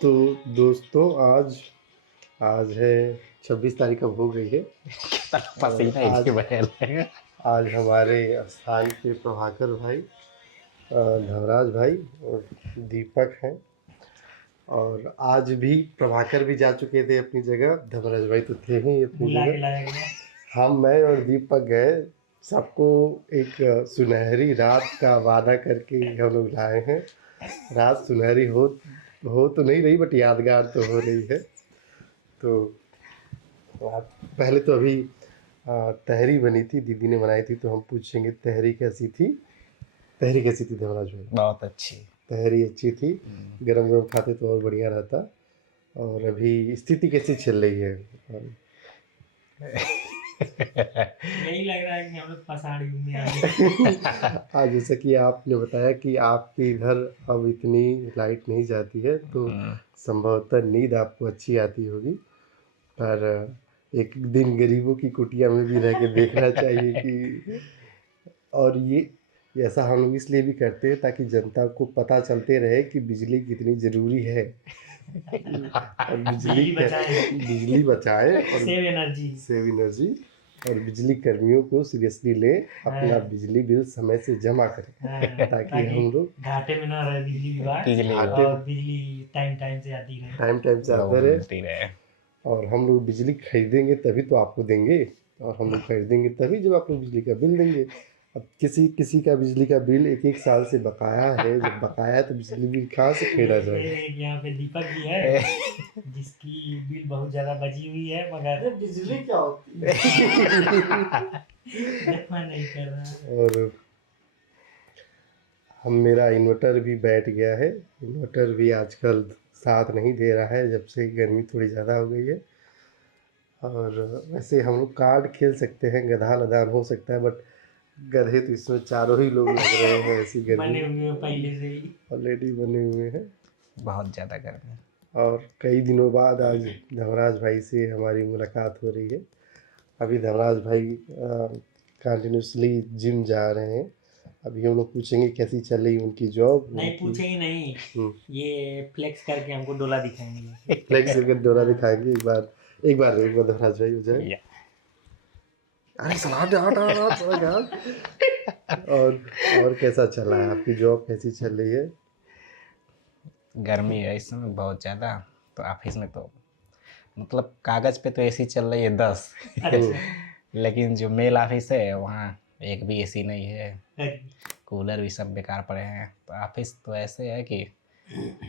तो दोस्तों आज आज है 26 तारीख अब हो गई है। और पसीना एक ही बह रहा है। आज हमारे स्थान पे प्रभाकर भाई, धवराज भाई और दीपक हैं। और आज भी प्रभाकर भी जा चुके थे अपनी जगह, धवराज भाई तो थे ही अपनी बुला के जगह। लाया गया। हम, मैं और दीपक गए, सबको एक सुनहरी रात का वादा करके हम लोग लाए हैं। रात सुनहरी हो तो नहीं रही, बट यादगार तो हो रही है। तो पहले तो अभी तहरी बनी थी, दीदी ने बनाई थी, तो हम पूछेंगे तहरी कैसी थी। तहरी कैसी थी धर्मराज भाई? बहुत अच्छी। तहरी अच्छी थी, गरम गरम खाते तो और बढ़िया रहता। और अभी स्थिति कैसी चल रही है? यही लग रहा है कि हम लोग पसाड़ी में आ गए। आज जैसा कि आपने बताया कि आपके इधर अब इतनी लाइट नहीं जाती है, तो संभवतः नींद आपको अच्छी आती होगी। पर एक दिन गरीबों की कुटिया में भी रह के देखना चाहिए कि, और ये ऐसा हम लोग इसलिए भी करते हैं ताकि जनता को पता चलते रहे कि बिजली कितनी ज़रूरी है। और बिजली बचाए और सेव एनर्जी। और बिजली कर्मियों को सीरियसली ले, अपना बिजली बिल समय से जमा करें ताकि हम लोग घाटे में ना रहे बिजली विभाग, और बिजली टाइम टाइम से आती रहे। टाइम से आते रहे। और हम लोग बिजली खरीदेंगे तभी तो आपको देंगे, और हम लोग खरीदेंगे तभी जब आप लोग बिजली का बिल देंगे। अब किसी किसी का बिजली का बिल एक एक साल से बकाया है, जब बकाया है तो बिजली बिल कहाँ से फेरा जाए? यहाँ पे दीपक भी है जिसकी बिल बहुत ज्यादा बची हुई है, मगर बिजली क्या होती है? जमा नहीं कर रहा। और मेरा इन्वर्टर भी बैठ गया है। इन्वर्टर भी आजकल साथ नहीं दे रहा है, जब से गर्मी थोड़ी ज़्यादा हो गई है। और वैसे हम लोग कार्ड खेल सकते हैं, गधा लदान हो सकता है, बट गधे तो इसमें चारों ही लोग लग रहे हैं। ऐसी गर्मी बने हुए हैं पहले से ही, ऑलरेडी बने हुए हैं। बहुत ज़्यादा गर्मी। और कई दिनों बाद आज धवराज भाई से हमारी मुलाकात हो रही है। अभी धवराज भाई कंटिन्यूसली जिम जा रहे हैं। अभी हम लोग पूछेंगे कैसी चल रही उनकी जॉब। नहीं पूछेंगे नहीं, ये फ्लेक्स करके हमको डोला दिखाएंगे। फ्लेक्स करके डोला दिखाएंगे। एक बार धवराज भाई हो जाए। अरे सलाह और कैसा चल रहा है आपकी जॉब, कैसी चल रही है? गर्मी है इस समय बहुत ज़्यादा, तो ऑफिस में तो मतलब कागज़ पे तो एसी चल रही है 10 लेकिन जो मेल ऑफिस है वहाँ एक भी एसी नहीं है, कूलर भी सब बेकार पड़े हैं। तो ऑफिस तो ऐसे है कि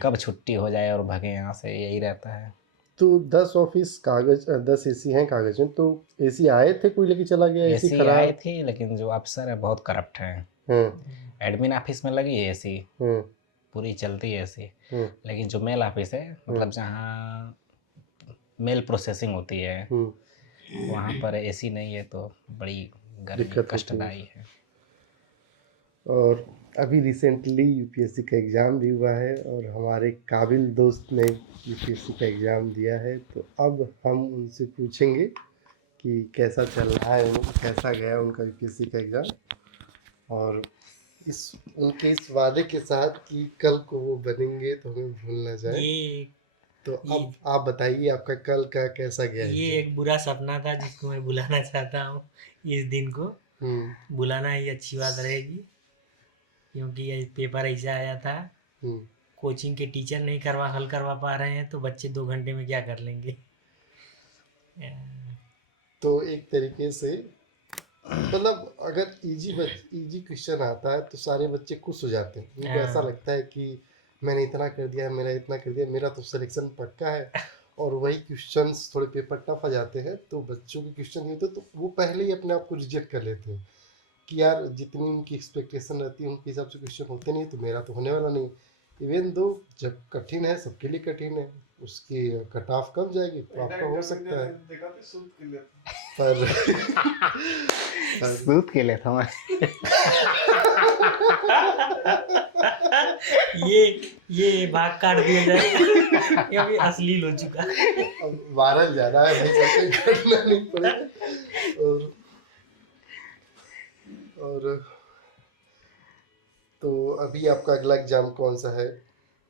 कब छुट्टी हो जाए और भगे यहाँ से, यही रहता है। तो 10 ऑफिस कागज, 10 एसी हैं कागज में, तो एसी आए थे, कोई लेके चला गया? एसी एसी आए खराब? थे, लेकिन जो अफसर है बहुत करप्ट हैं। एडमिन ऑफिस में लगी है एसी, पूरी चलती है एसी, लेकिन जो मेल ऑफिस है, मतलब जहाँ मेल प्रोसेसिंग होती है, वहाँ पर एसी नहीं है, तो बड़ी गर्मी कष्टदायी है। और अभी रिसेंटली यूपीएससी का एग्ज़ाम भी हुआ है, और हमारे काबिल दोस्त ने यूपीएससी का एग्ज़ाम दिया है। तो अब हम उनसे पूछेंगे कि कैसा चल रहा है, कैसा गया उनका यूपीएससी का एग्ज़ाम। और उनके इस वादे के साथ कि कल को वो बनेंगे तो हमें भूल ना जाए। तो अब आप बताइए आपका कल का कैसा गया? ये एक बुरा सपना था जिसको मैं बुलाना चाहता हूँ। इस दिन को बुलाना ही अच्छी बात रहेगी, क्योंकि ये पेपर ऐसा आया था, कोचिंग के टीचर नहीं हल करवा पा रहे हैं, तो बच्चे 2 घंटे में क्या कर लेंगे। तो एक तरीके से मतलब अगर इजी क्वेश्चन आता है तो सारे बच्चे खुश हो जाते हैं। उनको ऐसा लगता है कि मैंने इतना कर दिया, मेरा इतना कर दिया, मेरा तो सिलेक्शन पक्का है। और वही क्वेश्चंस थोड़े पेपर टफ आ जाते हैं, तो बच्चों के क्वेश्चन नहीं होते, तो वो पहले ही अपने आप को रिजेक्ट कर लेते हैं कि यार जितनी उनकी एक्सपेक्टेशन रहती है उनके हिसाब से क्वेश्चन होते नहीं, तो मेरा तो होने वाला नहीं। इवन दो जब कठिन है, सबके लिए कठिन है, उसकी कट ऑफ कम जाएगी तो आपका हो सकता है। पर सूत के लिए था मैं। ये भाग काट दिया जाए, ये अभी अश्लील हो चुका है। अब वायरल ज्यादा है, भाई करना नहीं पड़ेगा। और तो अभी आपका अगला एग्जाम कौन सा है?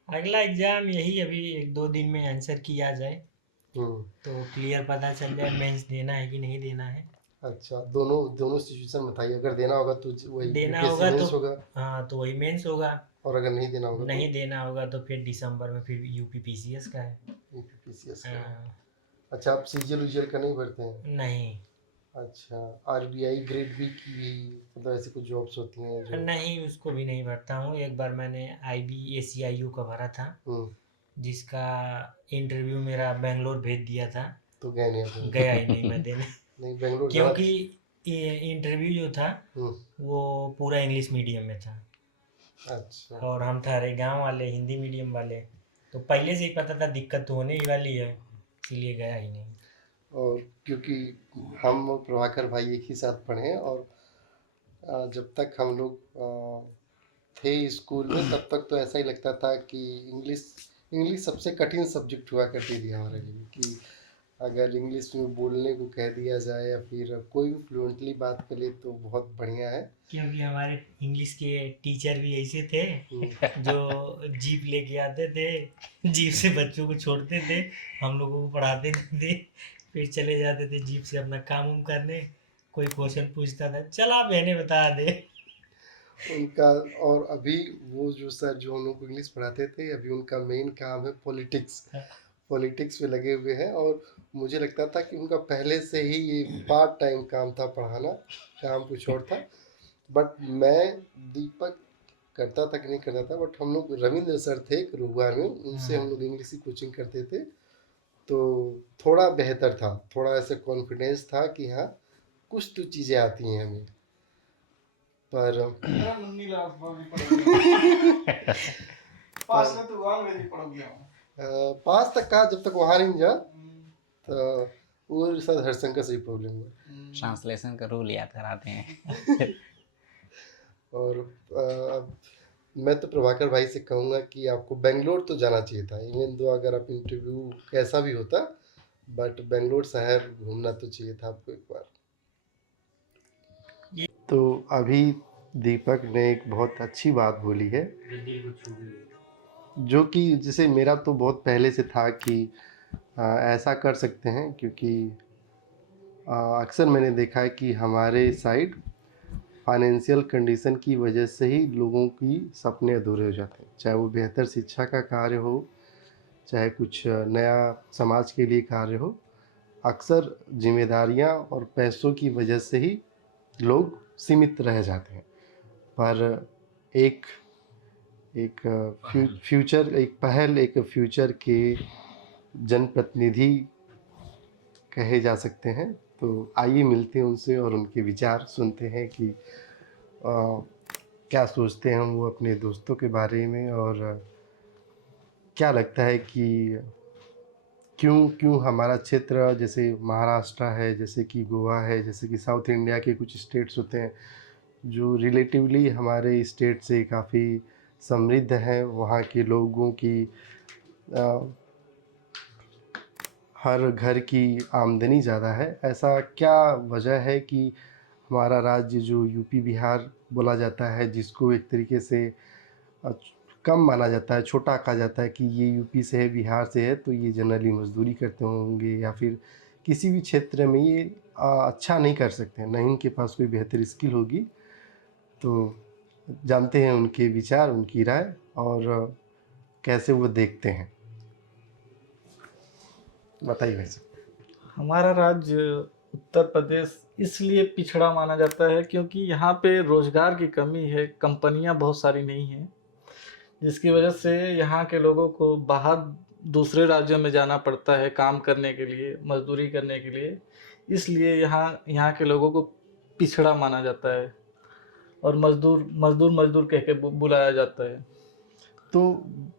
अगला एग्जाम यही अभी 1-2 दिन में आंसर किया जाए हम्म। तो क्लियर पता चल जाए मेंस देना है कि नहीं देना है। अच्छा, दोनों दोनों सिचुएशन बताइए, अगर देना होगा तो वही देना यूपीएससी होगा तो मेंस होगा, हाँ तो वही मेंस होगा, और अगर नहीं देना होगा नहीं देना होगा तो फिर दिसंबर में फिर यूपी पीसीएस का है। तो यूपीपीसीएस का। हाँ, अच्छा, आप सीजीएल उजीएल का नहीं भरते हैं? नहीं अच्छा, आरबीआई ग्रेड बी की भी मतलब ऐसी कुछ जॉब्स होती हैं जो? नहीं उसको भी नहीं भरता हूँ। एक बार मैंने IBACIU का भरा था, हम्म। जिसका इंटरव्यू मेरा बेंगलोर भेज दिया था, तो गए नहीं आप? गया ही नहीं मैं देने। नहीं, बेंगलोर जाना। क्योंकि इंटरव्यू जो था हम्म। वो पूरा इंग्लिश मीडियम में था अच्छा। और हम ठहरे गांव वाले हिंदी मीडियम वाले, तो पहले से ही पता था दिक्कत तो होने ही वाली है, इसीलिए गया ही नहीं। और क्योंकि हम और प्रभाकर भाई एक ही साथ पढ़े हैं, और जब तक हम लोग थे स्कूल में तब तक तो ऐसा ही लगता था कि इंग्लिश इंग्लिश सबसे कठिन सब्जेक्ट हुआ करती थी हमारे लिए, कि अगर इंग्लिश में बोलने को कह दिया जाए या फिर कोई भी फ्लुएंटली बात कर ले तो बहुत बढ़िया है। क्योंकि हमारे इंग्लिश के टीचर भी ऐसे थे जो जीप लेके आते थे, जीप से बच्चों को छोड़ते थे, हम लोगों को पढ़ाते नहीं थे, फिर चले जाते थे जीप से अपना काम उम करने। कोई क्वेश्चन पूछता था चला मैंने बता दे। उनका, और अभी वो जो सर जो हम लोग को इंग्लिश पढ़ाते थे, अभी उनका मेन काम है पॉलिटिक्स, पॉलिटिक्स में लगे हुए हैं। और मुझे लगता था कि उनका पहले से ही ये पार्ट टाइम काम था, पढ़ाना, काम कुछ और था। बट मैं, दीपक करता था कि नहीं करता था, बट हम लोग रविंद्र सर थे एक रुआ में, उनसे हम लोग इंग्लिश की कोचिंग करते थे, तो थोड़ा बेहतर था, थोड़ा ऐसे कॉन्फिडेंस था कि हाँ कुछ तो चीज़ें आती हैं हमें। पर पास तक का जब तक वहाँ नहीं जा, तो वो शायद हरिशंकर से ही प्रॉब्लम हुआ। ट्रांसलेशन का रूल याद कराते हैं। और मैं तो प्रभाकर भाई से कहूँगा कि आपको बेंगलोर तो जाना चाहिए था, इवन दो अगर आप इंटरव्यू कैसा भी होता, बट बेंगलोर शहर घूमना तो चाहिए था आपको एक बार। तो अभी दीपक ने एक बहुत अच्छी बात बोली है, जो कि जैसे मेरा तो बहुत पहले से था कि ऐसा कर सकते हैं, क्योंकि अक्सर मैंने देखा है कि हमारे साइड फाइनेंशियल कंडीशन की वजह से ही लोगों की सपने अधूरे हो जाते हैं, चाहे वो बेहतर शिक्षा का कार्य हो, चाहे कुछ नया समाज के लिए कार्य हो। अक्सर जिम्मेदारियां और पैसों की वजह से ही लोग सीमित रह जाते हैं। पर एक एक फ्यूचर, एक पहल, एक फ्यूचर के जनप्रतिनिधि कहे जा सकते हैं, तो आइए मिलते हैं उनसे और उनके विचार सुनते हैं कि क्या सोचते हैं वो अपने दोस्तों के बारे में, और क्या लगता है कि क्यों क्यों हमारा क्षेत्र, जैसे महाराष्ट्र है, जैसे कि गोवा है, जैसे कि साउथ इंडिया के कुछ स्टेट्स होते हैं जो रिलेटिवली हमारे स्टेट से काफ़ी समृद्ध हैं, वहाँ के लोगों की हर घर की आमदनी ज़्यादा है, ऐसा क्या वजह है कि हमारा राज्य जो यूपी बिहार बोला जाता है, जिसको एक तरीके से कम माना जाता है, छोटा कहा जाता है कि ये यूपी से है, बिहार से है, तो ये जनरली मजदूरी करते होंगे या फिर किसी भी क्षेत्र में ये अच्छा नहीं कर सकते हैं, नहीं इनके पास कोई बेहतर स्किल होगी। तो जानते हैं उनके विचार, उनकी राय, और कैसे वो देखते हैं। बताइए भाई साहब। हमारा राज्य उत्तर प्रदेश इसलिए पिछड़ा माना जाता है क्योंकि यहाँ पे रोजगार की कमी है, कंपनियाँ बहुत सारी नहीं हैं, जिसकी वजह से यहाँ के लोगों को बाहर दूसरे राज्यों में जाना पड़ता है काम करने के लिए, मजदूरी करने के लिए। इसलिए यहाँ के लोगों को पिछड़ा माना जाता है और मजदूर मजदूर मजदूर कह के बुलाया जाता है। तो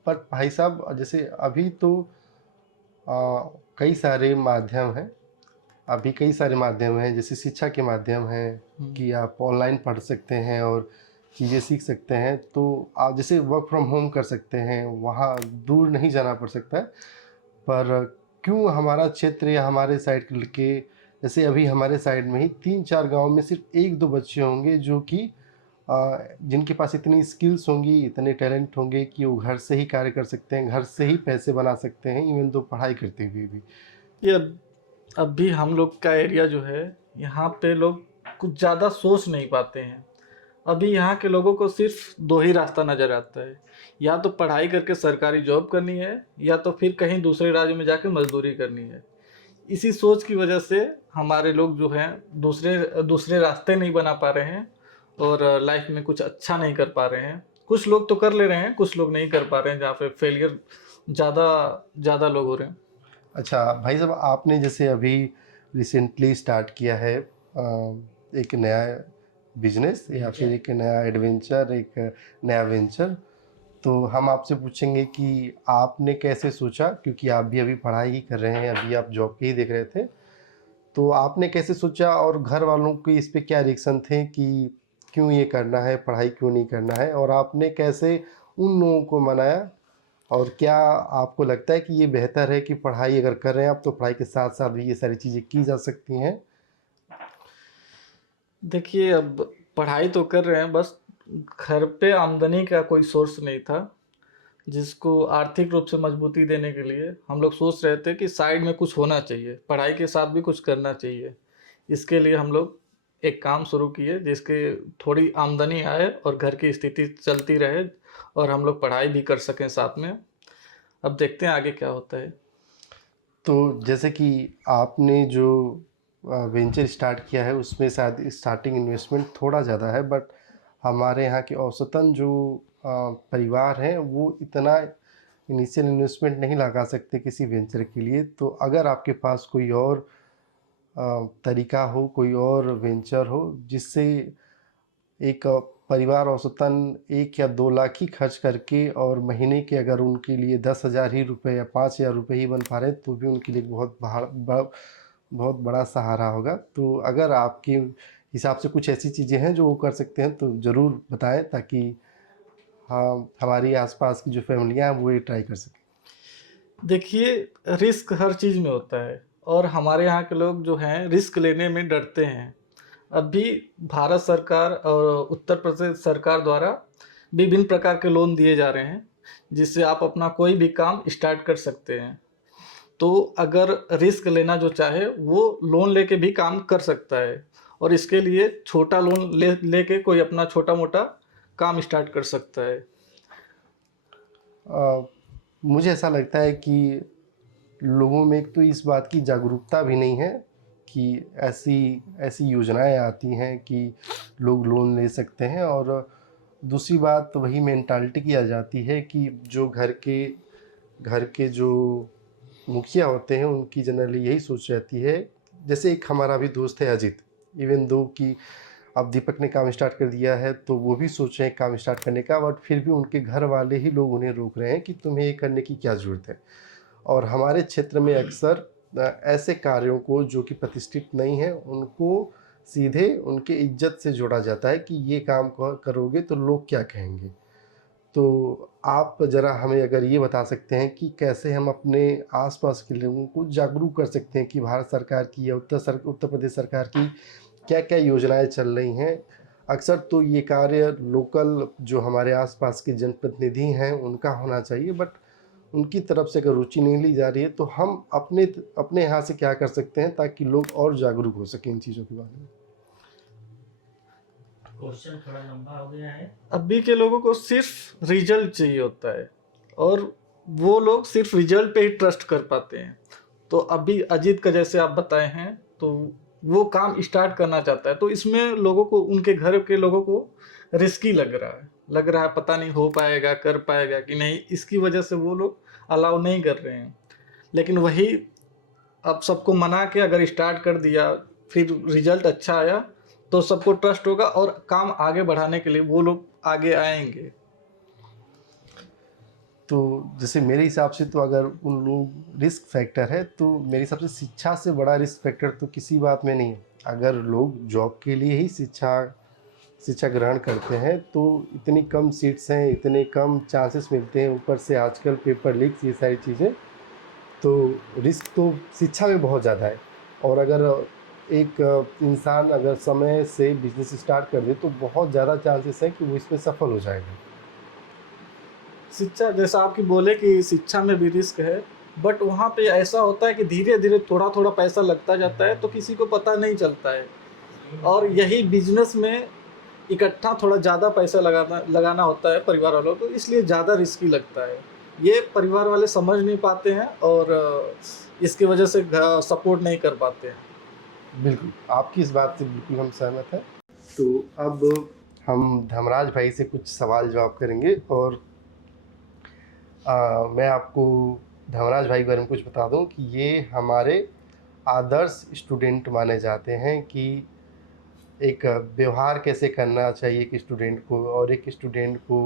पर भाई साहब, जैसे अभी तो कई सारे माध्यम हैं, अभी कई सारे माध्यम हैं, जैसे शिक्षा के माध्यम हैं कि आप ऑनलाइन पढ़ सकते हैं और चीज़ें सीख सकते हैं, तो आप जैसे वर्क फ्रॉम होम कर सकते हैं, वहाँ दूर नहीं जाना पड़ सकता है। पर क्यों हमारा क्षेत्र या हमारे साइड के, जैसे अभी हमारे साइड में ही 3-4 गांव में सिर्फ 1-2 बच्चे होंगे जो कि जिनके पास इतनी स्किल्स होंगी, इतने टैलेंट होंगे कि वो घर से ही कार्य कर सकते हैं, घर से ही पैसे बना सकते हैं, इवन तो पढ़ाई करते हुए भी। ये अब भी हम लोग का एरिया जो है, यहाँ पे लोग कुछ ज़्यादा सोच नहीं पाते हैं। अभी यहाँ के लोगों को सिर्फ दो ही रास्ता नज़र आता है, या तो पढ़ाई करके सरकारी जॉब करनी है, या तो फिर कहीं दूसरे राज्य में जाके मजदूरी करनी है। इसी सोच की वजह से हमारे लोग जो हैं दूसरे दूसरे रास्ते नहीं बना पा रहे हैं और लाइफ में कुछ अच्छा नहीं कर पा रहे हैं। कुछ लोग तो कर ले रहे हैं, कुछ लोग नहीं कर पा रहे हैं, जहाँ पे फेलियर ज़्यादा लोग हो रहे हैं। अच्छा भाई साहब, आपने जैसे अभी रिसेंटली स्टार्ट किया है एक नया बिजनेस या फिर एक नया एडवेंचर, एक नया वेंचर, तो हम आपसे पूछेंगे कि आपने कैसे सोचा, क्योंकि आप भी अभी पढ़ाई ही कर रहे हैं, अभी आप जॉब के ही देख रहे थे, तो आपने कैसे सोचा और घर वालों के इस पे क्या रिएक्शन थे कि क्यों ये करना है, पढ़ाई क्यों नहीं करना है, और आपने कैसे उन लोगों को मनाया, और क्या आपको लगता है कि ये बेहतर है कि पढ़ाई अगर कर रहे हैं आप तो पढ़ाई के साथ साथ भी ये सारी चीज़ें की जा सकती हैं? देखिए, अब पढ़ाई तो कर रहे हैं, बस घर पे आमदनी का कोई सोर्स नहीं था, जिसको आर्थिक रूप से मजबूती देने के लिए हम लोग सोच रहे थे कि साइड में कुछ होना चाहिए, पढ़ाई के साथ भी कुछ करना चाहिए। इसके लिए हम लोग एक काम शुरू किए जिसके थोड़ी आमदनी आए और घर की स्थिति चलती रहे और हम लोग पढ़ाई भी कर सकें साथ में। अब देखते हैं आगे क्या होता है। तो जैसे कि आपने जो वेंचर स्टार्ट किया है उसमें शायद स्टार्टिंग इन्वेस्टमेंट थोड़ा ज़्यादा है, बट हमारे यहाँ के औसतन जो परिवार हैं वो इतना इनिशियल इन्वेस्टमेंट नहीं लगा सकते किसी वेंचर के लिए। तो अगर आपके पास कोई और तरीका हो, कोई और वेंचर हो जिससे एक परिवार औसतन 1 या 2 लाख ही खर्च करके और महीने के अगर उनके लिए 10,000 ही रुपये या 5,000 रुपये ही बन पा रहे हैं तो भी उनके लिए बहुत बड़ा सहारा होगा। तो अगर आपके हिसाब से कुछ ऐसी चीज़ें हैं जो वो कर सकते हैं तो ज़रूर बताएं, ताकि हाँ, हमारी आसपास की जो फैमिलियाँ हैं वो ये ट्राई कर सकें। देखिए, रिस्क हर चीज़ में होता है और हमारे यहाँ के लोग जो हैं रिस्क लेने में डरते हैं। अभी भारत सरकार और उत्तर प्रदेश सरकार द्वारा विभिन्न प्रकार के लोन दिए जा रहे हैं, जिससे आप अपना कोई भी काम स्टार्ट कर सकते हैं। तो अगर रिस्क लेना जो चाहे वो लोन लेके भी काम कर सकता है, और इसके लिए छोटा लोन लेके कोई अपना छोटा मोटा काम स्टार्ट कर सकता है। मुझे ऐसा लगता है कि लोगों में एक तो इस बात की जागरूकता भी नहीं है कि ऐसी ऐसी योजनाएं आती हैं कि लोग लोन ले सकते हैं, और दूसरी बात वही मेंटालिटी की आ जाती है कि जो घर के जो मुखिया होते हैं उनकी जनरली यही सोच रहती है। जैसे एक हमारा भी दोस्त है अजित, इवन दो कि अब दीपक ने काम स्टार्ट कर दिया है तो वो भी सोच रहे हैं काम स्टार्ट करने का, बट फिर भी उनके घर वाले ही लोग उन्हें रोक रहे हैं कि तुम्हें ये करने की क्या ज़रूरत है। और हमारे क्षेत्र में अक्सर ऐसे कार्यों को जो कि प्रतिष्ठित नहीं है उनको सीधे उनके इज्जत से जोड़ा जाता है कि ये काम करोगे तो लोग क्या कहेंगे। तो आप ज़रा हमें अगर ये बता सकते हैं कि कैसे हम अपने आसपास के लोगों को जागरूक कर सकते हैं कि भारत सरकार की या उत्तर प्रदेश सरकार की क्या क्या योजनाएं चल रही हैं। अक्सर तो ये कार्य लोकल जो हमारे आसपास के जनप्रतिनिधि हैं उनका होना चाहिए, बट उनकी तरफ से अगर रुचि नहीं ली जा रही है तो हम अपने यहाँ से क्या कर सकते हैं ताकि लोग और जागरूक हो सकें इन चीज़ों के बारे में। क्वेश्चन थोड़ा लंबा हो गया है। अभी के लोगों को सिर्फ रिजल्ट चाहिए होता है और वो लोग सिर्फ रिजल्ट पे ही ट्रस्ट कर पाते हैं। तो अभी अजीत का जैसे आप बताए हैं तो वो काम स्टार्ट करना चाहता है, तो इसमें लोगों को, उनके घर के लोगों को रिस्की लग रहा है, पता नहीं हो पाएगा, कर पाएगा कि नहीं, इसकी वजह से वो लोग अलाउ नहीं कर रहे हैं। लेकिन वही अब सबको मना के अगर स्टार्ट कर दिया, फिर रिजल्ट अच्छा आया तो सबको ट्रस्ट होगा और काम आगे बढ़ाने के लिए वो लोग आगे आएंगे। तो जैसे मेरे हिसाब से तो अगर उन लोग रिस्क फैक्टर है तो मेरे हिसाब से शिक्षा से बड़ा रिस्क फैक्टर तो किसी बात में नहीं है। अगर लोग जॉब के लिए ही शिक्षा ग्रहण करते हैं तो इतनी कम सीट्स हैं, इतने कम चांसेस मिलते हैं, ऊपर से आजकल पेपर लीक्स, ये सारी चीज़ें, तो रिस्क तो शिक्षा में बहुत ज़्यादा है। और अगर एक इंसान अगर समय से बिजनेस स्टार्ट कर दे तो बहुत ज़्यादा चांसेस है कि वो इसमें सफल हो जाएगा। शिक्षा, जैसा आपकी बोले कि शिक्षा में भी रिस्क है, बट वहाँ पे ऐसा होता है कि धीरे धीरे थोड़ा थोड़ा पैसा लगता जाता है तो किसी को पता नहीं चलता है। और यही बिजनेस में इकट्ठा थोड़ा ज़्यादा पैसा लगाना होता है परिवार वालों को, इसलिए ज़्यादा रिस्की लगता है। ये परिवार वाले समझ नहीं पाते हैं और इसकी वजह से सपोर्ट नहीं कर पाते हैं। बिल्कुल, आपकी इस बात से बिल्कुल हम सहमत हैं। तो अब हम धर्मराज भाई से कुछ सवाल जवाब करेंगे और मैं आपको धर्मराज भाई के बारे में कुछ बता दूं कि ये हमारे आदर्श स्टूडेंट माने जाते हैं कि एक व्यवहार कैसे करना चाहिए एक स्टूडेंट को और एक स्टूडेंट को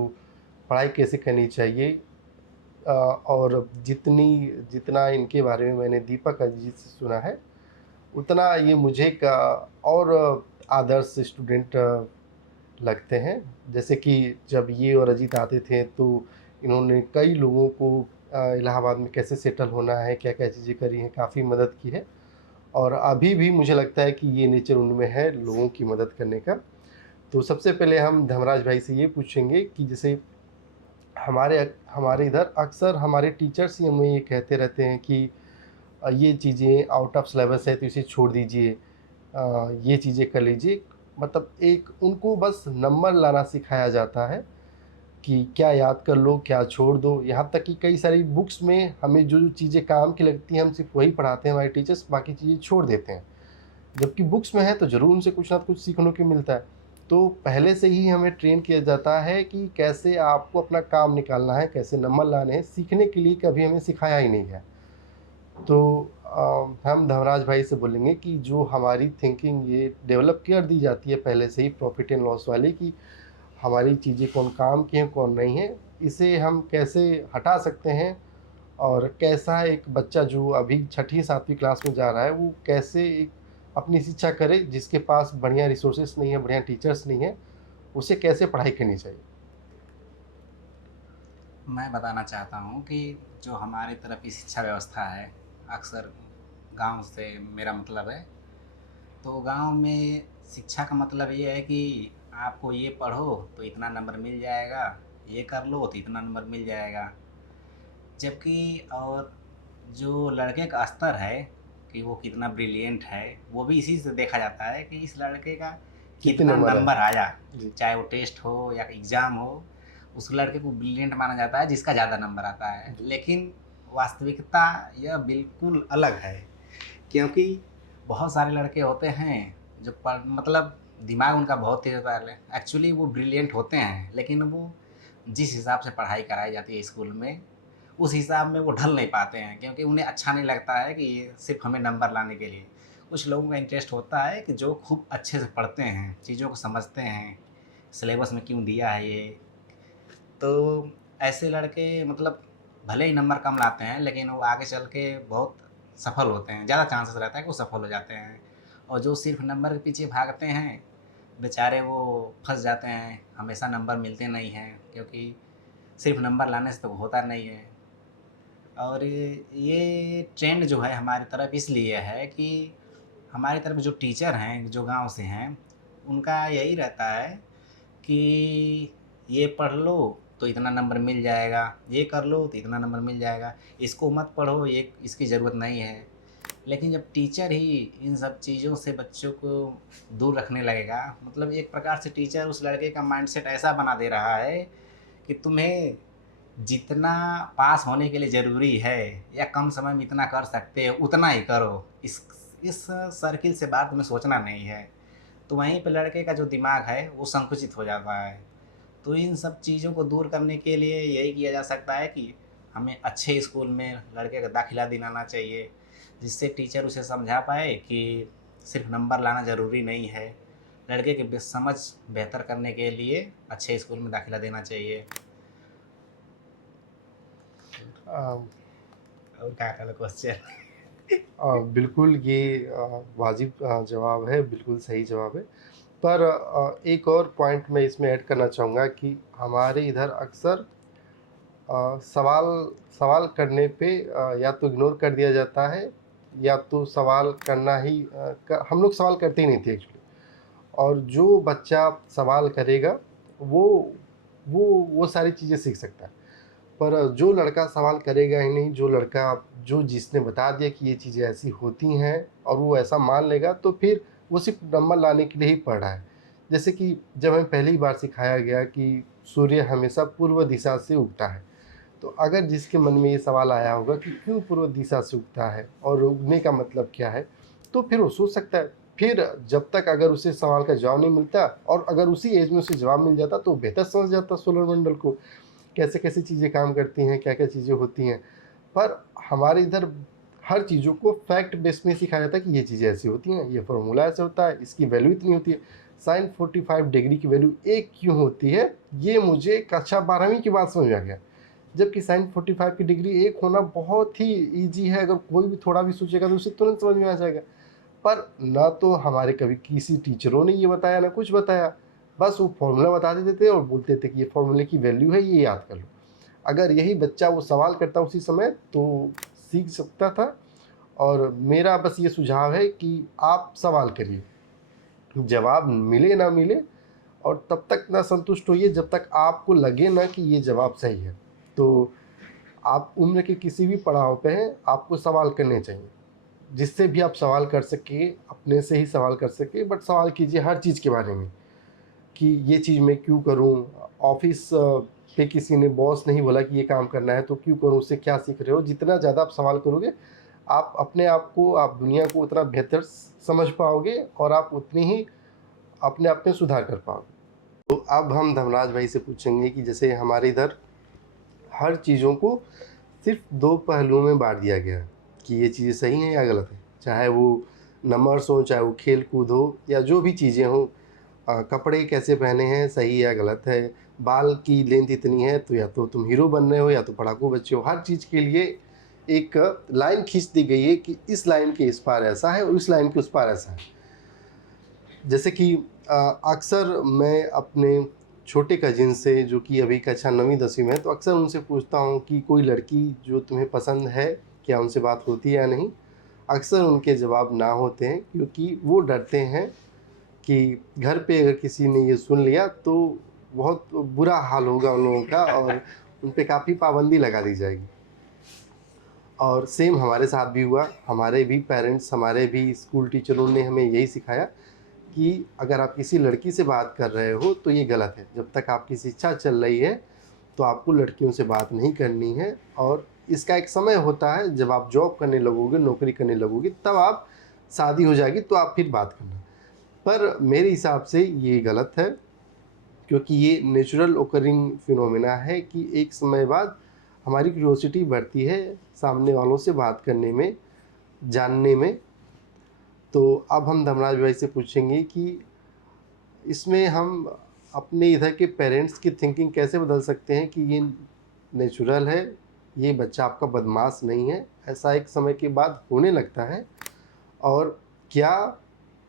पढ़ाई कैसे करनी चाहिए। और जितना इनके बारे में मैंने दीपक अजीत से सुना है उतना ये मुझे का और आदर्श स्टूडेंट लगते हैं। जैसे कि जब ये और अजीत आते थे तो इन्होंने कई लोगों को इलाहाबाद में कैसे सेटल होना है, क्या क्या चीज़ें करी हैं, काफ़ी मदद की है। और अभी भी मुझे लगता है कि ये नेचर उनमें है लोगों की मदद करने का। तो सबसे पहले हम धर्मराज भाई से ये पूछेंगे कि जैसे हमारे इधर अक्सर हमारे टीचर्स ही हमें ये कहते रहते हैं कि ये चीज़ें आउट ऑफ सिलेबस है तो इसे छोड़ दीजिए, ये चीज़ें कर लीजिए। मतलब एक उनको बस नंबर लाना सिखाया जाता है कि क्या याद कर लो, क्या छोड़ दो। यहाँ तक कि कई सारी बुक्स में हमें जो जो चीज़ें काम की लगती हैं हम सिर्फ वही पढ़ाते हैं हमारे टीचर्स, बाकी चीज़ें छोड़ देते हैं। जबकि बुक्स में है तो ज़रूर उनसे कुछ ना कुछ सीखने को मिलता है। तो पहले से ही हमें ट्रेन किया जाता है कि कैसे आपको अपना काम निकालना है, कैसे नंबर लाने हैं, सीखने के लिए कभी हमें सिखाया ही नहीं है। तो हम धर्मराज भाई से बोलेंगे कि जो हमारी थिंकिंग ये डेवलप कर दी जाती है पहले से ही प्रॉफिट एंड लॉस वाली कि हमारी चीज़ें कौन काम की हैं कौन नहीं है, इसे हम कैसे हटा सकते हैं और कैसा एक बच्चा जो अभी छठी 7वीं क्लास में जा रहा है वो कैसे एक अपनी शिक्षा करे जिसके पास बढ़िया रिसोर्सेस नहीं है, बढ़िया टीचर्स नहीं है, उसे कैसे पढ़ाई करनी चाहिए। मैं बताना चाहता हूँ कि जो हमारी तरफ की शिक्षा व्यवस्था है, अक्सर गांव से मेरा मतलब है, तो गांव में शिक्षा का मतलब ये है कि आपको ये पढ़ो तो इतना नंबर मिल जाएगा, ये कर लो तो इतना नंबर मिल जाएगा। जबकि और जो लड़के का स्तर है कि वो कितना ब्रिलियंट है, वो भी इसी से देखा जाता है कि इस लड़के का कितने कितना नंबर नंबर है आया। जी। चाहे वो टेस्ट हो या एग्ज़ाम हो, उस लड़के को ब्रिलियंट माना जाता है जिसका ज़्यादा नंबर आता है। लेकिन वास्तविकता यह बिल्कुल अलग है, क्योंकि बहुत सारे लड़के होते हैं जो पढ़ मतलब दिमाग उनका बहुत तेज होता है, एक्चुअली वो ब्रिलियंट होते हैं, लेकिन वो जिस हिसाब से पढ़ाई कराई जाती है स्कूल में उस हिसाब में वो ढल नहीं पाते हैं, क्योंकि उन्हें अच्छा नहीं लगता है कि ये सिर्फ हमें नंबर लाने के लिए। कुछ लोगों का इंटरेस्ट होता है कि जो खूब अच्छे से पढ़ते हैं, चीज़ों को समझते हैं, सिलेबस में क्यों दिया है ये। तो ऐसे लड़के मतलब भले ही नंबर कम लाते हैं लेकिन वो आगे चल के बहुत सफल होते हैं, ज़्यादा चांसेस रहता है कि वो सफल हो जाते हैं। और जो सिर्फ नंबर के पीछे भागते हैं बेचारे वो फंस जाते हैं, हमेशा नंबर मिलते नहीं हैं, क्योंकि सिर्फ नंबर लाने से तो होता नहीं है। और ये ट्रेंड जो है हमारी तरफ इसलिए है कि हमारी तरफ जो टीचर हैं जो गांव से हैं उनका यही रहता है कि ये पढ़ लो तो इतना नंबर मिल जाएगा, ये कर लो तो इतना नंबर मिल जाएगा, इसको मत पढ़ो, ये इसकी ज़रूरत नहीं है। लेकिन जब टीचर ही इन सब चीज़ों से बच्चों को दूर रखने लगेगा, मतलब एक प्रकार से टीचर उस लड़के का माइंडसेट ऐसा बना दे रहा है कि तुम्हें जितना पास होने के लिए ज़रूरी है या कम समय में इतना कर सकते हो उतना ही करो, इस सर्किल से बाहर तुम्हें सोचना नहीं है। तो वहीं पे लड़के का जो दिमाग है वो संकुचित हो जाता है। तो इन सब चीज़ों को दूर करने के लिए यही किया जा सकता है कि हमें अच्छे स्कूल में लड़के का दाखिला दिलाना चाहिए, जिससे टीचर उसे समझा पाए कि सिर्फ नंबर लाना ज़रूरी नहीं है, लड़के की समझ बेहतर करने के लिए अच्छे स्कूल में दाखिला देना चाहिए। और क्या कहना क्वेश्चन? बिल्कुल ये वाजिब जवाब है, बिल्कुल सही जवाब है। पर एक और पॉइंट मैं इसमें ऐड करना चाहूँगा कि हमारे इधर अक्सर सवाल सवाल करने पे या तो इग्नोर कर दिया जाता है या तो सवाल करना ही हम लोग सवाल करते ही नहीं थे एक्चुअली। और जो बच्चा सवाल करेगा वो वो सारी चीज़ें सीख सकता है। पर जो लड़का सवाल करेगा ही नहीं, जो लड़का जो जिसने बता दिया कि ये चीज़ें ऐसी होती हैं और वो ऐसा मान लेगा, तो फिर वो सिर्फ नंबर लाने के लिए ही पढ़ रहा है। जैसे कि जब हमें पहली बार सिखाया गया कि सूर्य हमेशा पूर्व दिशा से उगता है, तो अगर जिसके मन में ये सवाल आया होगा कि क्यों पूर्व दिशा से उगता है और उगने का मतलब क्या है, तो फिर वो सोच सकता है। फिर जब तक अगर उसे सवाल का जवाब नहीं मिलता और अगर उसी एज में उसे जवाब मिल जाता, तो बेहतर समझ जाता सोलर मंडल को, कैसे कैसे चीज़ें काम करती हैं, क्या क्या चीज़ें होती हैं। पर हमारे इधर हर चीज़ों को फैक्ट बेस में सिखाया जाता है कि ये चीज़ें ऐसी होती हैं, ये फार्मूला ऐसे होता है, इसकी वैल्यू इतनी होती है। साइन 45 डिग्री की वैल्यू 1 क्यों होती है, ये मुझे कक्षा 12वीं के बाद समझ आ गया। जबकि साइन 45 की डिग्री 1 होना बहुत ही ईजी है, अगर कोई भी थोड़ा भी सोचेगा तो उसे तुरंत समझ में आ जाएगा। पर ना तो हमारे कभी किसी टीचरों ने ये बताया, ना कुछ बताया। बस वो फॉर्मूला बता देते थे और बोलते थे कि ये फॉर्मूले की वैल्यू है, ये याद कर लो। अगर यही बच्चा वो सवाल करता उसी समय तो सीख सकता था। और मेरा बस ये सुझाव है कि आप सवाल करिए, जवाब मिले ना मिले, और तब तक ना संतुष्ट होइए जब तक आपको लगे ना कि ये जवाब सही है। तो आप उम्र के किसी भी पड़ाव पे हैं, आपको सवाल करने चाहिए, जिससे भी आप सवाल कर सके, अपने से ही सवाल कर सके। बट सवाल कीजिए हर चीज़ के बारे में कि ये चीज़ मैं क्यों करूं, ऑफिस पे किसी ने बॉस नहीं बोला कि ये काम करना है तो क्यों करूं, उससे क्या सीख रहे हो। जितना ज़्यादा आप सवाल करोगे, आप अपने आप को, आप दुनिया को उतना बेहतर समझ पाओगे और आप उतनी ही अपने आप में सुधार कर पाओगे। तो अब हम धर्मराज भाई से पूछेंगे कि जैसे हमारे इधर हर चीज़ों को सिर्फ 2 पहलुओं में बाँट दिया गया है कि ये चीज़ें सही हैं या गलत हैं। चाहे वो नंबर्स हो, चाहे वो खेल कूद हो, या जो भी चीज़ें हों। कपड़े कैसे पहने हैं, सही या गलत है। बाल की लेंथ इतनी है तो या तो तुम हीरो बन रहे हो या तो पढ़ाकू बच्चे हो। हर चीज़ के लिए एक लाइन खींच दी गई है कि इस लाइन के इस पार ऐसा है और इस लाइन के उस पार ऐसा है। जैसे कि अक्सर मैं अपने छोटे कजिन से, जो कि अभी कक्षा 9वीं 10वीं में है, तो अक्सर उनसे पूछता हूँ कि कोई लड़की जो तुम्हें पसंद है, क्या उनसे बात होती है या नहीं। अक्सर उनके जवाब ना होते हैं, क्योंकि वो डरते हैं कि घर पे अगर किसी ने ये सुन लिया तो बहुत बुरा हाल होगा उन लोगों का और उन पे काफ़ी पाबंदी लगा दी जाएगी। और सेम हमारे साथ भी हुआ। हमारे भी पेरेंट्स, हमारे भी स्कूल टीचरों ने हमें यही सिखाया कि अगर आप किसी लड़की से बात कर रहे हो तो ये गलत है। जब तक आपकी शिक्षा चल रही है तो आपको लड़कियों से बात नहीं करनी है। और इसका एक समय होता है, जब आप जॉब करने लगोगे, नौकरी करने लगोगे, तब आप, शादी हो जाएगी तो आप फिर बात करना। पर मेरे हिसाब से ये गलत है, क्योंकि ये नेचुरल ओकरिंग फिनोमेना है कि एक समय बाद हमारी क्यूरियोसिटी बढ़ती है सामने वालों से बात करने में, जानने में। तो अब हम धर्मराज भाई से पूछेंगे कि इसमें हम अपने इधर के पेरेंट्स की थिंकिंग कैसे बदल सकते हैं कि ये नेचुरल है, ये बच्चा आपका बदमाश नहीं है, ऐसा एक समय के बाद होने लगता है। और क्या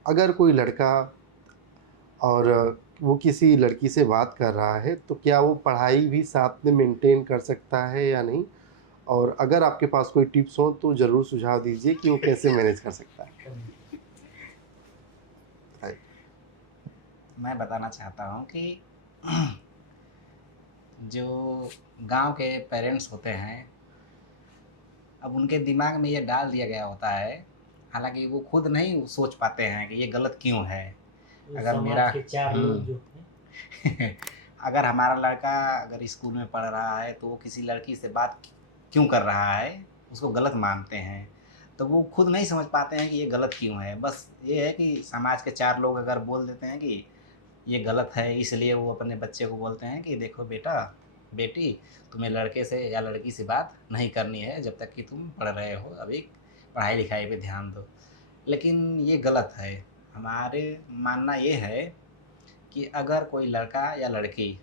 अगर कोई लड़का और वो किसी लड़की से बात कर रहा है तो क्या वो पढ़ाई भी साथ में मेंटेन कर सकता है या नहीं। और अगर आपके पास कोई टिप्स हो तो ज़रूर सुझाव दीजिए कि वो कैसे मैनेज कर सकता है। मैं बताना चाहता हूँ कि जो गांव के पेरेंट्स होते हैं, अब उनके दिमाग में ये डाल दिया गया होता है, हालांकि वो खुद नहीं सोच पाते हैं कि ये गलत क्यों है। अगर मेरा समाज के 4 लोग जो हैं अगर हमारा लड़का अगर स्कूल में पढ़ रहा है तो वो किसी लड़की से बात क्यों कर रहा है, उसको गलत मानते हैं। तो वो खुद नहीं समझ पाते हैं कि ये गलत क्यों है। बस ये है कि समाज के 4 लोग अगर बोल देते हैं कि ये गलत है, इसलिए वो अपने बच्चे को बोलते हैं कि देखो बेटा, बेटी, तुम्हें लड़के से या लड़की से बात नहीं करनी है जब तक कि तुम पढ़ रहे हो, अभी पढ़ाई लिखाई पे ध्यान दो। लेकिन ये गलत है। हमारे मानना ये है कि अगर कोई लड़का या लड़की,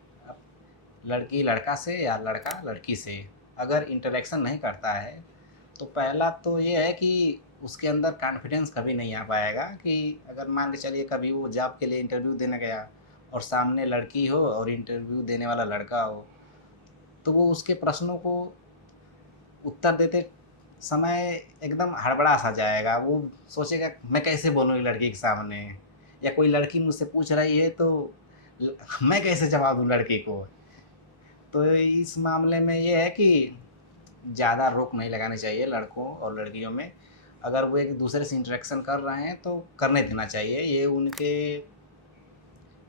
लड़की लड़का से या लड़का लड़की से अगर इंटरेक्शन नहीं करता है, तो पहला तो ये है कि उसके अंदर कॉन्फिडेंस कभी नहीं आ पाएगा। कि अगर मान के चलिए कभी वो जॉब के लिए इंटरव्यू देने गया और सामने लड़की हो और इंटरव्यू देने वाला लड़का हो, तो वो उसके प्रश्नों को उत्तर देते समय एकदम हड़बड़ा सा जाएगा। वो सोचेगा मैं कैसे बोलूँ एक लड़की के सामने, या कोई लड़की मुझसे पूछ रही है तो मैं कैसे जवाब दूँ लड़की को। तो इस मामले में ये है कि ज़्यादा रोक नहीं लगानी चाहिए लड़कों और लड़कियों में। अगर वो एक दूसरे से इंटरेक्शन कर रहे हैं तो करने देना चाहिए। ये उनके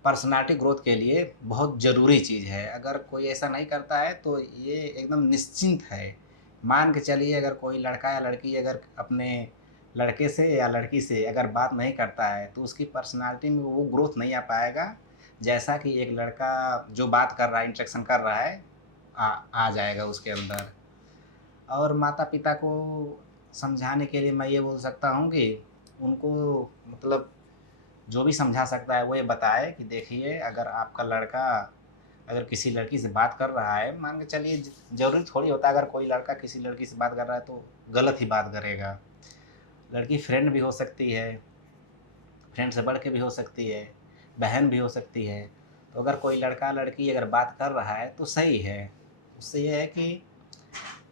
पर्सनालिटी ग्रोथ के लिए बहुत ज़रूरी चीज़ है। अगर कोई ऐसा नहीं करता है तो ये एकदम निश्चिंत है। मान के चलिए अगर कोई लड़का या लड़की अगर अपने लड़के से या लड़की से अगर बात नहीं करता है तो उसकी पर्सनालिटी में वो ग्रोथ नहीं आ पाएगा। जैसा कि एक लड़का जो बात कर रहा है, इंटरेक्शन कर रहा है, आ जाएगा उसके अंदर। और माता पिता को समझाने के लिए मैं ये बोल सकता हूँ कि उनको मतलब जो भी समझा सकता है वो ये बताए कि देखिए अगर आपका लड़का अगर किसी लड़की से बात कर रहा है, मान के चलिए ज़रूरी थोड़ी होता है अगर कोई लड़का किसी लड़की से बात कर रहा है तो गलत ही बात करेगा। लड़की फ्रेंड भी हो सकती है, फ्रेंड से बढ़ के भी हो सकती है, बहन भी हो सकती है। तो अगर कोई लड़का लड़की अगर बात कर रहा है तो सही है। उससे ये है कि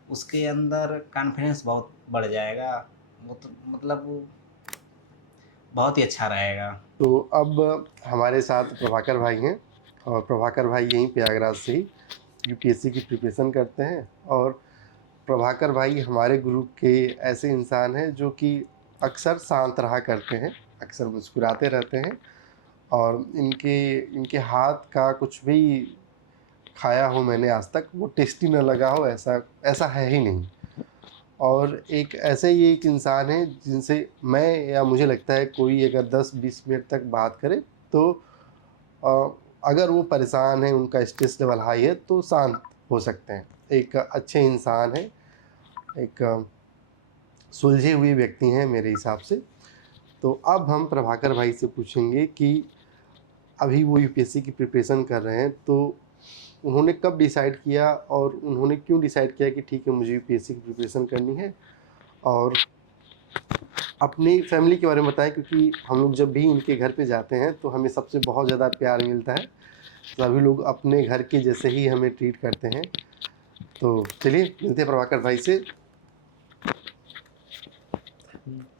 उसके अंदर कॉन्फिडेंस बहुत बढ़ जाएगा। मतलब बहुत ही अच्छा रहेगा। तो अब हमारे साथ प्रभाकर भाई हैं, और प्रभाकर भाई यहीं प्रयागराज से ही यूपीएससी की प्रिपरेशन करते हैं। और प्रभाकर भाई हमारे ग्रुप के ऐसे इंसान हैं जो कि अक्सर शांत रहा करते हैं, अक्सर मुस्कुराते रहते हैं, और इनके हाथ का कुछ भी खाया हो मैंने आज तक वो टेस्टी न लगा हो, ऐसा है ही नहीं। और एक ऐसे ही एक इंसान है जिनसे मैं या मुझे लगता है कोई अगर 10-20 मिनट तक बात करे तो अगर वो परेशान है, उनका स्ट्रेस लेवल हाई है तो शांत हो सकते हैं। एक अच्छे इंसान है, एक सुलझे हुए व्यक्ति हैं मेरे हिसाब से। तो अब हम प्रभाकर भाई से पूछेंगे कि अभी वो यूपीएससी की प्रिपरेशन कर रहे हैं, तो उन्होंने कब डिसाइड किया और उन्होंने क्यों डिसाइड किया कि ठीक है मुझे यूपीएससी की प्रिपरेशन करनी है। और अपनी फैमिली के बारे में बताएं, क्योंकि हम लोग जब भी इनके घर पे जाते हैं तो हमें सबसे बहुत ज़्यादा प्यार मिलता है। सभी लोग अपने घर के जैसे ही हमें ट्रीट करते हैं। तो चलिए मिलते हैं प्रभाकर भाई से।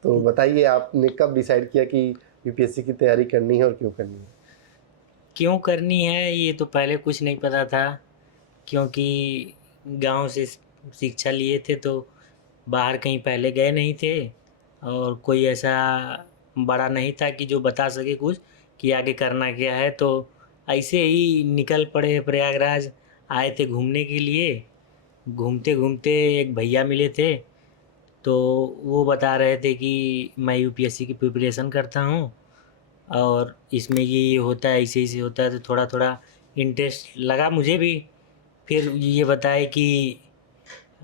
तो बताइए आपने कब डिसाइड किया कि यूपीएससी की तैयारी करनी है और क्यों करनी है? क्यों करनी है ये तो पहले कुछ नहीं पता था, क्योंकि गांव से शिक्षा लिए थे तो बाहर कहीं पहले गए नहीं थे, और कोई ऐसा बड़ा नहीं था कि जो बता सके कुछ कि आगे करना क्या है। तो ऐसे ही निकल पड़े प्रयागराज, आए थे घूमने के लिए। घूमते घूमते एक भैया मिले थे, तो वो बता रहे थे कि मैं यूपीएससी की प्रिपरेशन करता हूँ और इसमें ये होता है, ऐसे होता है। तो थोड़ा थोड़ा इंटरेस्ट लगा मुझे भी। फिर ये बताए कि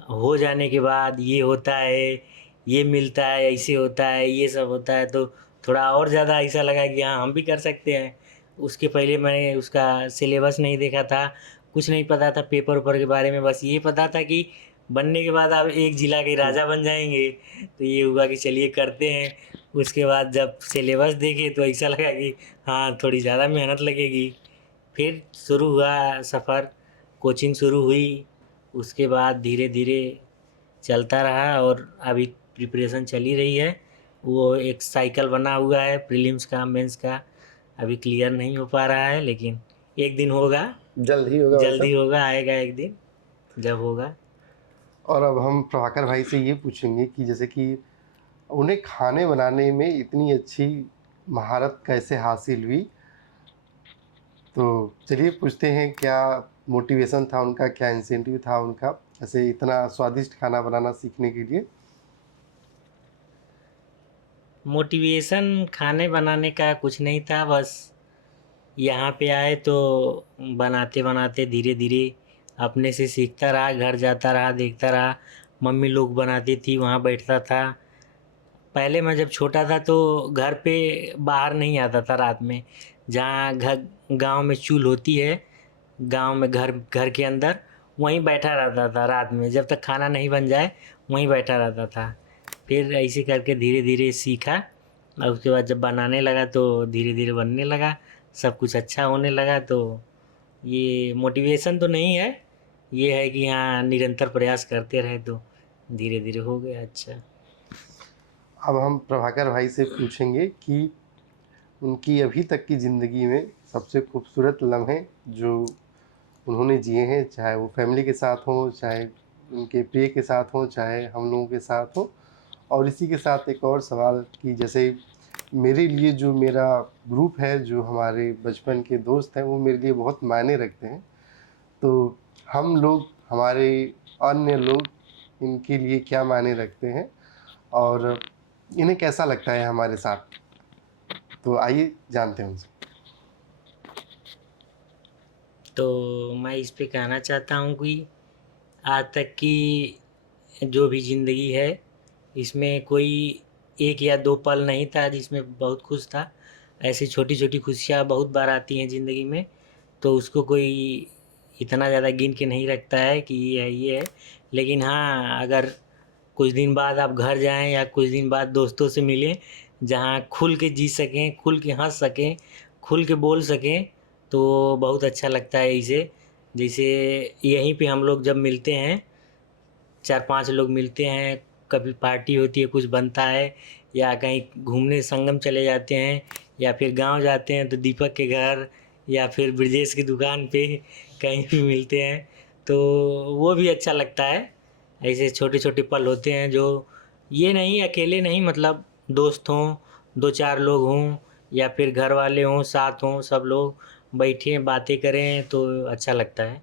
हो जाने के बाद ये होता है, ये मिलता है, ऐसे होता है, ये सब होता है। तो थोड़ा और ज़्यादा ऐसा लगा कि हाँ हम भी कर सकते हैं। उसके पहले मैंने उसका सिलेबस नहीं देखा था, कुछ नहीं पता था पेपर वेपर के बारे में। बस ये पता था कि बनने के बाद आप एक ज़िला के राजा बन जाएंगे। तो ये हुआ कि चलिए करते हैं। उसके बाद जब सिलेबस देखे तो ऐसा लगा कि हाँ थोड़ी ज़्यादा मेहनत लगेगी। फिर शुरू हुआ सफ़र, कोचिंग शुरू हुई। उसके बाद धीरे धीरे चलता रहा और अभी प्रिपरेशन चल ही रही है। वो एक साइकिल बना हुआ है प्रीलिम्स का, मेंस का। अभी क्लियर नहीं हो पा रहा है, लेकिन एक दिन होगा, जल्द ही होगा जल्दी वैसा। होगा, आएगा एक दिन जब होगा। और अब हम प्रभाकर भाई से ये पूछेंगे कि जैसे कि उन्हें खाने बनाने में इतनी अच्छी महारत कैसे हासिल हुई। तो चलिए पूछते हैं क्या मोटिवेशन था उनका, क्या इंसेंटिव था उनका ऐसे इतना स्वादिष्ट खाना बनाना सीखने के लिए। मोटिवेशन खाने बनाने का कुछ नहीं था, बस यहाँ पे आए तो बनाते बनाते धीरे धीरे अपने से सीखता रहा, घर जाता रहा, देखता रहा। मम्मी लोग बनाती थी, वहाँ बैठता था। पहले मैं जब छोटा था तो घर पे बाहर नहीं आता था रात में। जहाँ घर गांव में चूल होती है, गांव में घर घर के अंदर वहीं बैठा रहता था रात में, जब तक खाना नहीं बन जाए वहीं बैठा रहता था। फिर ऐसे करके धीरे धीरे सीखा, और उसके बाद जब बनाने लगा तो धीरे धीरे बनने लगा, सब कुछ अच्छा होने लगा। तो ये मोटिवेशन तो नहीं है, ये है कि हाँ निरंतर प्रयास करते रहे तो धीरे धीरे हो गया अच्छा। अब हम प्रभाकर भाई से पूछेंगे कि उनकी अभी तक की ज़िंदगी में सबसे खूबसूरत लम्हे जो उन्होंने जिए हैं, चाहे वो फैमिली के साथ हों, चाहे उनके प्रिय के साथ हों, चाहे हम लोगों के साथ हों। और इसी के साथ एक और सवाल कि जैसे मेरे लिए जो मेरा ग्रुप है, जो हमारे बचपन के दोस्त हैं, वो मेरे लिए बहुत मायने रखते हैं। तो हम लोग, हमारे अन्य लोग इनके लिए क्या मायने रखते हैं और इन्हें कैसा लगता है हमारे साथ, तो आइए जानते हैं उनसे। तो मैं इस पे कहना चाहता हूँ कि आज तक की जो भी ज़िंदगी है, इसमें कोई एक या दो पल नहीं था जिसमें बहुत खुश था। ऐसी छोटी छोटी खुशियाँ बहुत बार आती हैं ज़िंदगी में, तो उसको कोई इतना ज़्यादा गिन के नहीं रखता है कि ये है। लेकिन हाँ, अगर कुछ दिन बाद आप घर जाएं या कुछ दिन बाद दोस्तों से मिलें, जहाँ खुल के जी सकें, खुल के हंस सकें, खुल के बोल सकें, तो बहुत अच्छा लगता है इसे। जैसे यहीं पे हम लोग जब मिलते हैं, 4-5 लोग मिलते हैं, कभी पार्टी होती है, कुछ बनता है, या कहीं घूमने संगम चले जाते हैं, या फिर गांव जाते हैं तो दीपक के घर या फिर ब्रजेश की दुकान पे कहीं भी मिलते हैं, तो वो भी अच्छा लगता है। ऐसे छोटे छोटे पल होते हैं जो, ये नहीं अकेले नहीं, मतलब दोस्त हों, 2-4 लोग हों, या फिर घर वाले हों, साथ हों, सब लोग बैठे बातें करें तो अच्छा लगता है।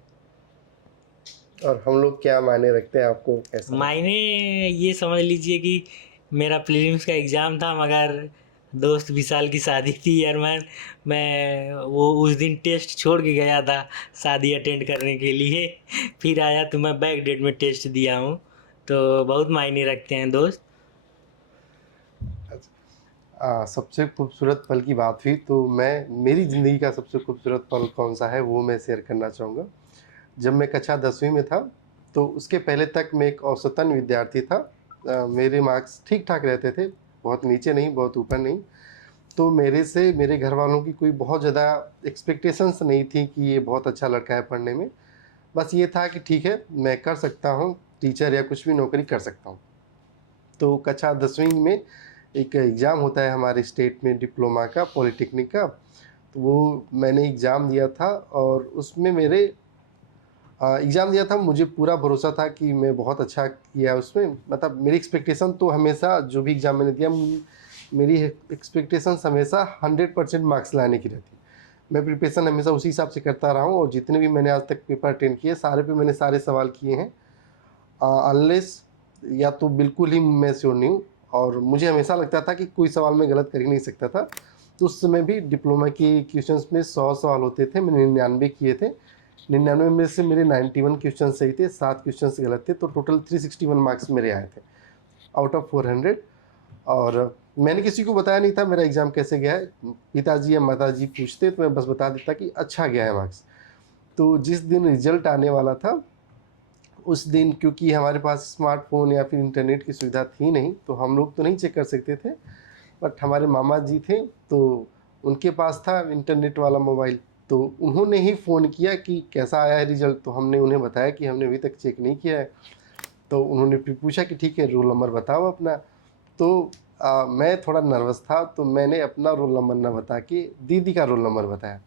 और हम लोग क्या मायने रखते हैं, आपको कैसा लगता है? मायने ये समझ लीजिए कि मेरा प्रीलिम्स का एग्ज़ाम था, मगर दोस्त विशाल की शादी थी यार। मैं वो उस दिन टेस्ट छोड़ के गया था शादी अटेंड करने के लिए, फिर आया तो मैं बैक डेट में टेस्ट दिया हूँ, तो बहुत मायने रखते हैं दोस्त। सबसे खूबसूरत पल की बात हुई तो मेरी ज़िंदगी का सबसे खूबसूरत पल कौन सा है वो मैं शेयर करना चाहूँगा। जब मैं कक्षा 10वीं में था, तो उसके पहले तक मैं एक औसतन विद्यार्थी था। मेरे मार्क्स ठीक ठाक रहते थे, बहुत नीचे नहीं, बहुत ऊपर नहीं। तो मेरे से मेरे घर वालों की कोई बहुत ज़्यादा एक्सपेक्टेशंस नहीं थी कि ये बहुत अच्छा लड़का है पढ़ने में। बस ये था कि ठीक है, मैं कर सकता हूँ, टीचर या कुछ भी नौकरी कर सकता हूँ। तो कक्षा 10वीं में एक एग्ज़ाम होता है हमारे स्टेट में, डिप्लोमा का, पॉलिटेक्निक का। तो वो मैंने एग्ज़ाम दिया था और उसमें मेरे एग्ज़ाम दिया था, मुझे पूरा भरोसा था कि मैं बहुत अच्छा किया उसमें। मतलब मेरी एक्सपेक्टेशन तो हमेशा, जो भी एग्ज़ाम मैंने दिया, मेरी एक्सपेक्टेशंस हमेशा 100% मार्क्स लाने की रहती। मैं प्रिपरेशन हमेशा उसी हिसाब से करता रहा हूँ और जितने भी मैंने आज तक पेपर अटेंड किए, सारे पे मैंने सारे सवाल किए हैं, अनलेस या तो बिल्कुल ही मैं श्योर नहीं हूँ। और मुझे हमेशा लगता था कि कोई सवाल मैं गलत कर ही नहीं सकता था। तो उस समय भी डिप्लोमा के क्वेश्चंस में 100 सवाल होते थे, मैंने 99 किए थे। 99 में से मेरे 91 क्वेश्चन सही थे, 7 क्वेश्चन गलत थे, तो टोटल 361 मार्क्स मेरे आए थे आउट ऑफ 400। और मैंने किसी को बताया नहीं था मेरा एग्ज़ाम कैसे गया है। पिताजी या माताजी पूछते तो मैं बस बता देता कि अच्छा गया है मार्क्स। तो जिस दिन रिजल्ट आने वाला था, उस दिन क्योंकि हमारे पास स्मार्टफोन या फिर इंटरनेट की सुविधा थी नहीं, तो हम लोग तो नहीं चेक कर सकते थे। बट हमारे मामा जी थे, तो उनके पास था इंटरनेट वाला मोबाइल। तो उन्होंने ही फ़ोन किया कि कैसा आया है रिज़ल्ट। तो हमने उन्हें बताया कि हमने अभी तक चेक नहीं किया है। तो उन्होंने फिर पूछा कि ठीक है, रोल नंबर बताओ अपना। तो मैं थोड़ा नर्वस था, तो मैंने अपना रोल नंबर ना बता के दीदी का रोल नंबर बताया।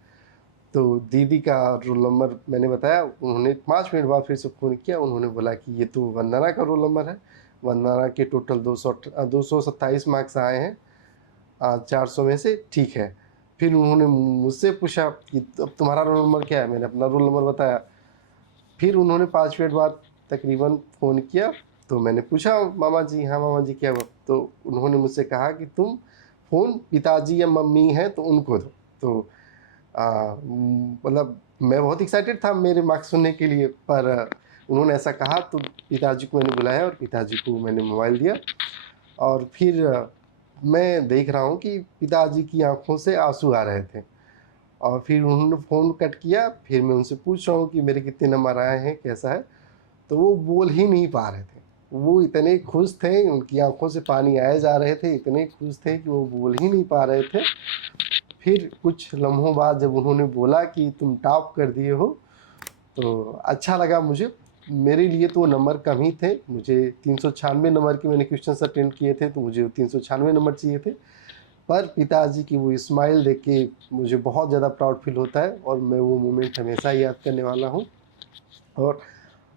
तो दीदी का रोल नंबर मैंने बताया, उन्होंने 5 मिनट बाद फिर से फ़ोन किया। उन्होंने बोला कि ये तो वंदना का रोल नंबर है, वंदना के टोटल 227 मार्क्स आए हैं 400 में से, ठीक है। फिर उन्होंने मुझसे पूछा कि अब तुम्हारा रोल नंबर क्या है, मैंने अपना रोल नंबर बताया। फिर उन्होंने 5 मिनट बाद तकरीबन फ़ोन किया, तो मैंने पूछा मामा जी, हाँ मामा जी क्या हुआ? तो उन्होंने मुझसे कहा कि तुम फ़ोन पिताजी या मम्मी हैं तो उनको दो। तो मतलब मैं बहुत एक्साइटेड था मेरे मार्क्स सुनने के लिए, पर उन्होंने ऐसा कहा तो पिताजी को मैंने बुलाया और पिताजी को मैंने मोबाइल दिया। और फिर मैं देख रहा हूँ कि पिताजी की आंखों से आंसू आ रहे थे। और फिर उन्होंने फ़ोन कट किया, फिर मैं उनसे पूछ रहा हूँ कि मेरे कितने नंबर आए हैं, कैसा है? तो वो बोल ही नहीं पा रहे थे। वो इतने खुश थे, उनकी आंखों से पानी आए जा रहे थे, इतने खुश थे कि वो बोल ही नहीं पा रहे थे। फिर कुछ लम्हों बाद जब उन्होंने बोला कि तुम टॉप कर दिए हो, तो अच्छा लगा मुझे। मेरे लिए तो वो नंबर कम ही थे। मुझे 396 नंबर के मैंने क्वेश्चंस अटेंड किए थे, तो मुझे 396 नंबर चाहिए थे। पर पिताजी की वो स्माइल देख के मुझे बहुत ज़्यादा प्राउड फील होता है और मैं वो मोमेंट हमेशा याद करने वाला हूँ। और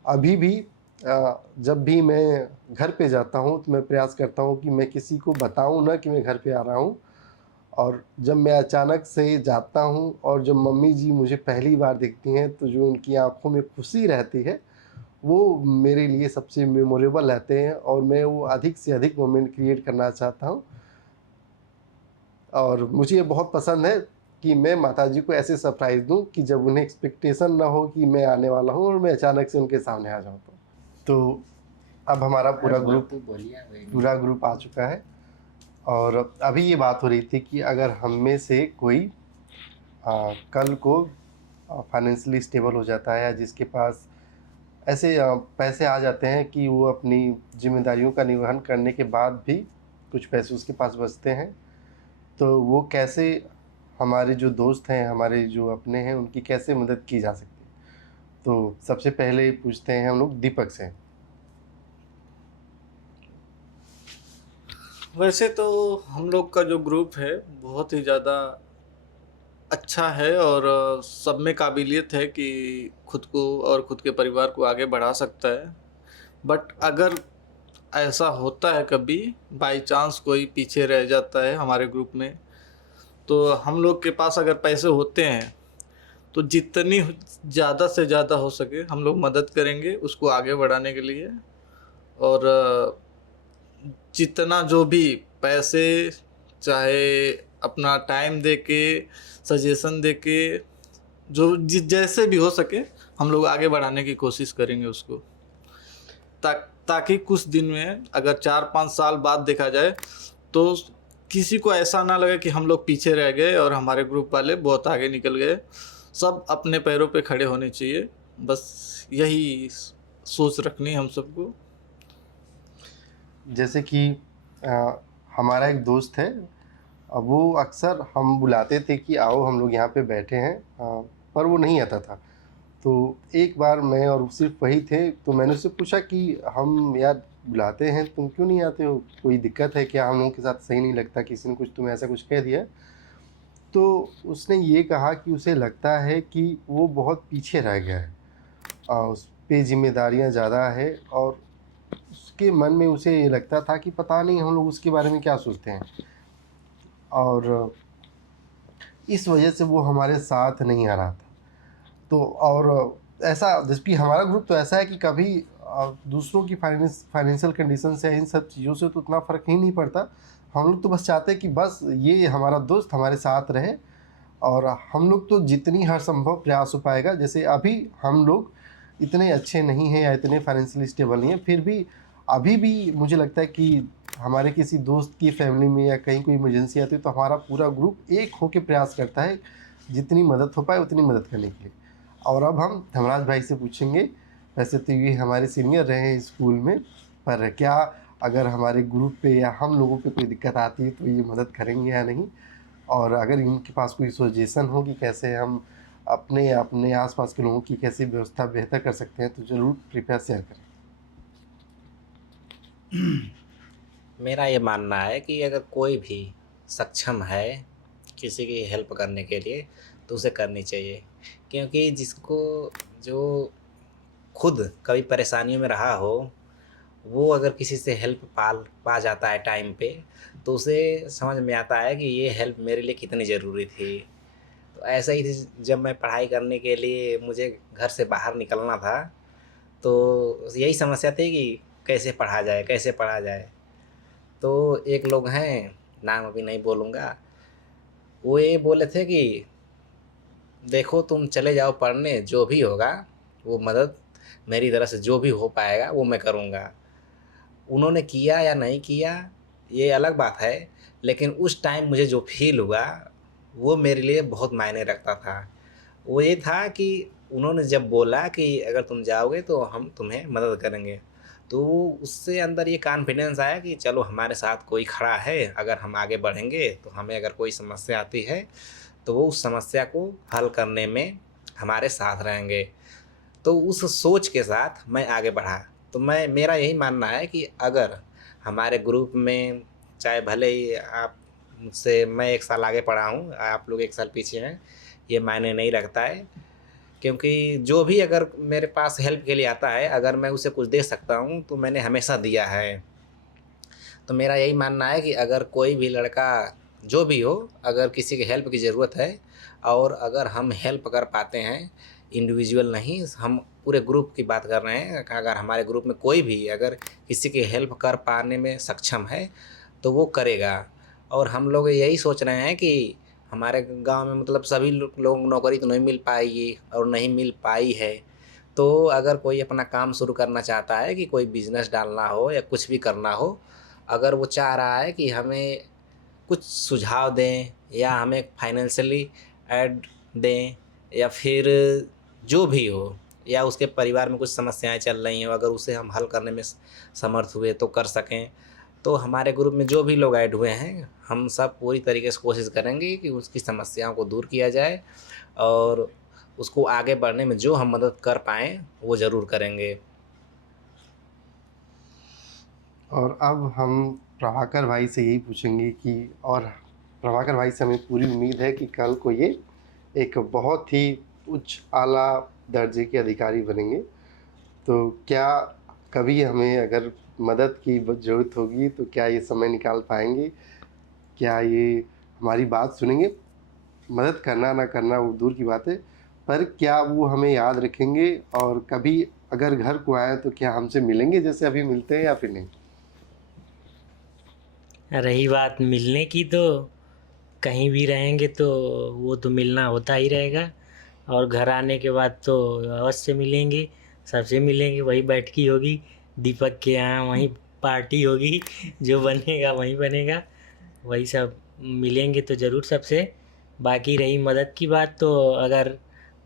अभी भी जब भी मैं घर पे जाता हूँ तो मैं प्रयास करता हूँ कि मैं किसी को बताऊँ ना कि मैं घर पे आ रहा हूँ। और जब मैं अचानक से जाता हूँ और जब मम्मी जी मुझे पहली बार देखती हैं तो जो उनकी आंखों में खुशी रहती है वो मेरे लिए सबसे मेमोरेबल रहते हैं और मैं वो अधिक से अधिक मोमेंट क्रिएट करना चाहता हूँ। और मुझे ये बहुत पसंद है कि मैं माताजी को ऐसे सरप्राइज़ दूँ कि जब उन्हें एक्सपेक्टेशन ना हो कि मैं आने वाला हूँ और मैं अचानक से उनके सामने आ जाऊँ। तो अब हमारा पूरा ग्रुप आ चुका है और अभी ये बात हो रही थी कि अगर हम में से कोई कल को फाइनेंशियली स्टेबल हो जाता है या जिसके पास ऐसे पैसे आ जाते हैं कि वो अपनी जिम्मेदारियों का निर्वहन करने के बाद भी कुछ पैसे उसके पास बचते हैं, तो वो कैसे हमारे जो दोस्त हैं, हमारे जो अपने हैं, उनकी कैसे मदद की जा सकती है। तो सबसे पहले पूछते हैं हम लोग दीपक से। वैसे तो हम लोग का जो ग्रुप है बहुत ही ज़्यादा अच्छा है और सब में काबिलियत है कि खुद को और खुद के परिवार को आगे बढ़ा सकता है। बट अगर ऐसा होता है कभी बाई चांस कोई पीछे रह जाता है हमारे ग्रुप में, तो हम लोग के पास अगर पैसे होते हैं तो जितनी ज़्यादा से ज़्यादा हो सके हम लोग मदद करेंगे उसको आगे बढ़ाने के लिए। और जितना जो भी पैसे चाहे अपना टाइम दे के सजेशन दे के जो जैसे भी हो सके हम लोग आगे बढ़ाने की कोशिश करेंगे उसको, ताकि कुछ दिन में अगर 4-5 साल बाद देखा जाए तो किसी को ऐसा ना लगे कि हम लोग पीछे रह गए और हमारे ग्रुप वाले बहुत आगे निकल गए। सब अपने पैरों पे खड़े होने चाहिए, बस यही सोच रखनी हम सबको। जैसे कि हमारा एक दोस्त है, अब वो अक्सर हम बुलाते थे कि आओ हम लोग यहाँ पे बैठे हैं, पर वो नहीं आता था। तो एक बार मैं और सिर्फ वही थे, तो मैंने उससे पूछा कि हम यार बुलाते हैं तुम क्यों नहीं आते हो, कोई दिक्कत है क्या, हम लोगों के साथ सही नहीं लगता, किसी ने कुछ तुम्हें ऐसा कुछ कह दिया। तो उसने ये कहा कि उसे लगता है कि वो बहुत पीछे रह गया है, उस पे जिम्मेदारियाँ ज़्यादा है और उसके मन में उसे ये लगता था कि पता नहीं हम लोग उसके बारे में क्या सोचते हैं, और इस वजह से वो हमारे साथ नहीं आ रहा था। तो और ऐसा, जबकि हमारा ग्रुप तो ऐसा है कि कभी दूसरों की फाइनेंशियल कंडीशन से इन सब चीज़ों से तो उतना फ़र्क ही नहीं पड़ता। हम लोग तो बस चाहते हैं कि बस ये हमारा दोस्त हमारे साथ रहे, और हम लोग तो जितनी हर संभव प्रयास हो पाएगा, जैसे अभी हम लोग इतने अच्छे नहीं हैं या इतने फाइनेंशियली स्टेबल नहीं हैं, फिर भी अभी भी मुझे लगता है कि हमारे किसी दोस्त की फैमिली में या कहीं कोई इमरजेंसी आती है तो हमारा पूरा ग्रुप एक होकर प्रयास करता है जितनी मदद हो पाए उतनी मदद करने के लिए। और अब हम धर्मराज भाई से पूछेंगे, वैसे तो ये हमारे सीनियर रहे हैं स्कूल में, पर क्या अगर हमारे ग्रुप पे या हम लोगों पे कोई दिक्कत आती है तो ये मदद करेंगे या नहीं, और अगर इनके पास कोई सजेशन हो कि कैसे हम अपने अपने आसपास के लोगों की कैसे व्यवस्था बेहतर कर सकते हैं तो ज़रूर कृपया शेयर करें। मेरा ये मानना है कि अगर कोई भी सक्षम है किसी की हेल्प करने के लिए तो उसे करनी चाहिए, क्योंकि जिसको जो खुद कभी परेशानियों में रहा हो वो अगर किसी से हेल्प पा जाता है टाइम पे तो उसे समझ में आता है कि ये हेल्प मेरे लिए कितनी ज़रूरी थी। तो ऐसा ही जब मैं पढ़ाई करने के लिए मुझे घर से बाहर निकलना था तो यही समस्या थी कि कैसे पढ़ा जाए कैसे पढ़ा जाए। तो एक लोग हैं, नाम अभी नहीं बोलूँगा, वो ये बोले थे कि देखो तुम चले जाओ पढ़ने, जो भी होगा वो मदद मेरी तरफ से जो भी हो पाएगा वो मैं करूँगा। उन्होंने किया या नहीं किया ये अलग बात है, लेकिन उस टाइम मुझे जो फील हुआ वो मेरे लिए बहुत मायने रखता था। वो ये था कि उन्होंने जब बोला कि अगर तुम जाओगे तो हम तुम्हें मदद करेंगे, तो उससे अंदर ये कॉन्फिडेंस आया कि चलो हमारे साथ कोई खड़ा है, अगर हम आगे बढ़ेंगे तो हमें अगर कोई समस्या आती है तो वो उस समस्या को हल करने में हमारे साथ रहेंगे। तो उस सोच के साथ मैं आगे बढ़ा। तो मेरा यही मानना है कि अगर हमारे ग्रुप में, चाहे भले ही आप मुझसे, मैं 1 साल आगे पढ़ा हूँ, आप लोग 1 साल पीछे हैं, ये मायने नहीं रखता है। क्योंकि जो भी अगर मेरे पास हेल्प के लिए आता है, अगर मैं उसे कुछ दे सकता हूँ तो मैंने हमेशा दिया है। तो मेरा यही मानना है कि अगर कोई भी लड़का जो भी हो, अगर किसी की हेल्प की ज़रूरत है और अगर हम हेल्प कर पाते हैं, इंडिविजुअल नहीं, हम पूरे ग्रुप की बात कर रहे हैं, अगर हमारे ग्रुप में कोई भी अगर किसी की हेल्प कर पाने में सक्षम है तो वो करेगा। और हम लोग यही सोच रहे हैं कि हमारे गांव में मतलब सभी लोग नौकरी तो नहीं मिल पाएगी और नहीं मिल पाई है, तो अगर कोई अपना काम शुरू करना चाहता है कि कोई बिज़नेस डालना हो या कुछ भी करना हो, अगर वो चाह रहा है कि हमें कुछ सुझाव दें या हमें फाइनेंशियली ऐड दें या फिर जो भी हो, या उसके परिवार में कुछ समस्याएं चल रही हो, अगर उसे हम हल करने में समर्थ हुए तो कर सकें, तो हमारे ग्रुप में जो भी लोग ऐड हुए हैं, हम सब पूरी तरीके से कोशिश करेंगे कि उसकी समस्याओं को दूर किया जाए और उसको आगे बढ़ने में जो हम मदद कर पाएँ वो ज़रूर करेंगे। और अब हम प्रभाकर भाई से यही पूछेंगे कि, और प्रभाकर भाई से हमें पूरी उम्मीद है कि कल को ये एक बहुत ही उच्च आला दर्जे के अधिकारी बनेंगे। तो क्या कभी हमें अगर मदद की ज़रूरत होगी तो क्या ये समय निकाल पाएंगे? क्या ये हमारी बात सुनेंगे? मदद करना ना करना वो दूर की बात है, पर क्या वो हमें याद रखेंगे? और कभी अगर घर को आए तो क्या हमसे मिलेंगे जैसे अभी मिलते हैं या फिर नहीं? रही बात मिलने की, तो कहीं भी रहेंगे तो वो तो मिलना होता ही रहेगा, और घर आने के बाद तो अवश्य मिलेंगे, सबसे मिलेंगे, वही बैठकी होगी दीपक के यहाँ, वहीं पार्टी होगी, जो बनेगा वहीं बनेगा, वही सब मिलेंगे तो ज़रूर सबसे। बाकी रही मदद की बात, तो अगर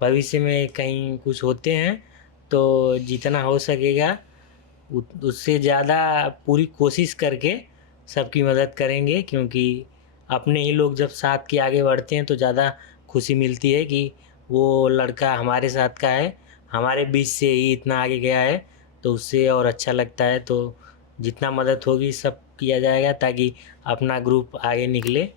भविष्य में कहीं कुछ होते हैं तो जितना हो सकेगा उससे ज़्यादा पूरी कोशिश करके सबकी मदद करेंगे, क्योंकि अपने ही लोग जब साथ के आगे बढ़ते हैं तो ज़्यादा खुशी मिलती है कि वो लड़का हमारे साथ का है, हमारे बीच से ही इतना आगे गया है, तो उससे और अच्छा लगता है। तो जितना मदद होगी सब किया जाएगा ताकि अपना ग्रुप आगे निकले,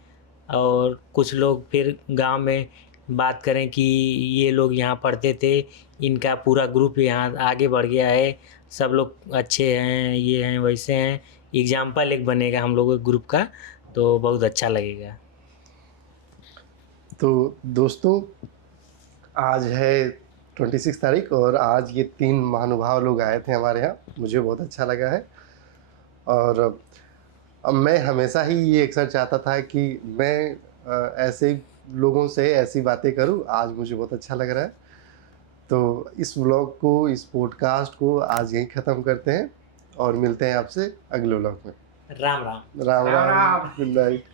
और कुछ लोग फिर गांव में बात करें कि ये लोग यहाँ पढ़ते थे, इनका पूरा ग्रुप यहाँ आगे बढ़ गया है, सब लोग अच्छे हैं, ये हैं वैसे हैं, एग्जाम्पल एक बनेगा हम लोगों के ग्रुप का, तो बहुत अच्छा लगेगा। तो दोस्तों, आज है 26 तारीख और आज ये 3 महानुभाव लोग आए थे हमारे यहाँ, मुझे बहुत अच्छा लगा है। और अब मैं हमेशा ही ये अक्सर चाहता था कि मैं ऐसे लोगों से ऐसी बातें करूं, आज मुझे बहुत अच्छा लग रहा है। तो इस व्लॉग को, इस पॉडकास्ट को आज यहीं ख़त्म करते हैं और मिलते हैं आपसे अगले व्लॉग में। राम राम। Ram Ram, good night.